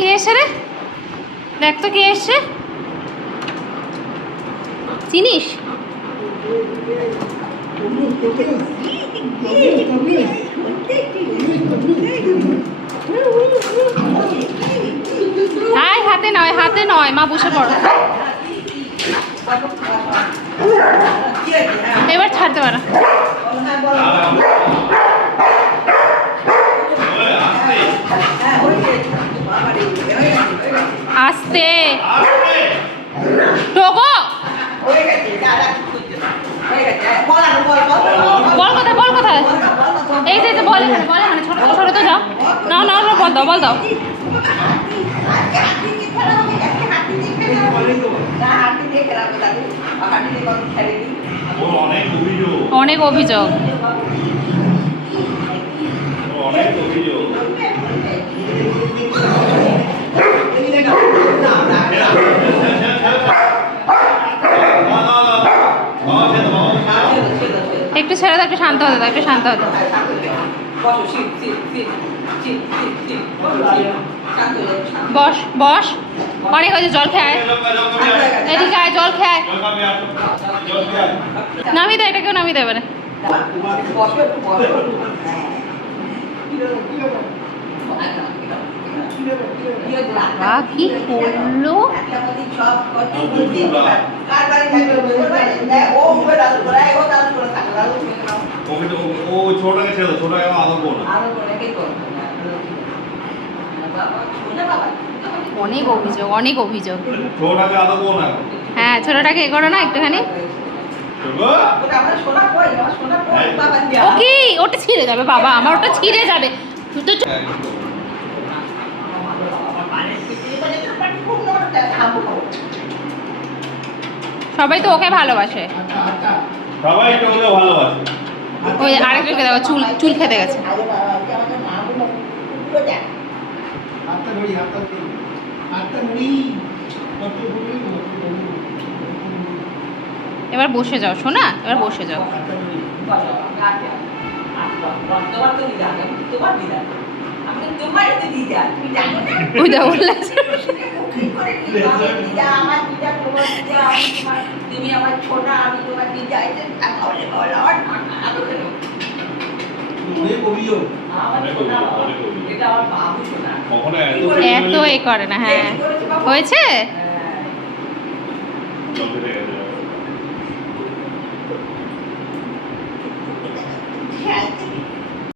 কে এসে রে? দেখ তো কে এসছে। চিনিস? আয়, হাতে নয় হাতে নয়, মা বসে পড়ো। এবার ছাড়তে পারো। ছোট তো যাও নাও নাও, বল দাও বল দাও অনেক অভিযোগ না, না, না। একটু ছেড়ে দাও একটু শান্ত হতে দাও একটু শান্ত হতে। বস বস অনেক হয়েছে জল খেয়ে। এদিকে আয় জল খেয়ে আয়। জল। নামিয়ে দে এটাকেও নামিয়ে দে এবারে বাবা কি করল ওকে তো ও- ও ছোটটাকে ছেড়ে দাও, ছোটটাকে আমার আদর করো না। অনেক অভিযোগ অনেক অভিযোগ। ছোটটাকে আদর করো না। হ্যাঁ ছোটটাকে এ করো না একটুখানি। ছোট? ও কি? ওটা ছিঁড়ে যাবে বাবা আমার ওটা ছিঁড়ে যাবে। তুই তো সবাই তো ওকে ভালোবাসে। সবাই তো ওকে ভালোবাসে। ওই আরেকজনকে দেখো চুল চুল খেতে গেছে। এবার বসে যাও শোনা এবার বসে যাও। ওই দেখো বললে তুমি আমার ছোট আমি তোমার দিদা তাহলে বল আমার কেন এত এ করে না হ্যাঁ। হয়েছে? গেছে।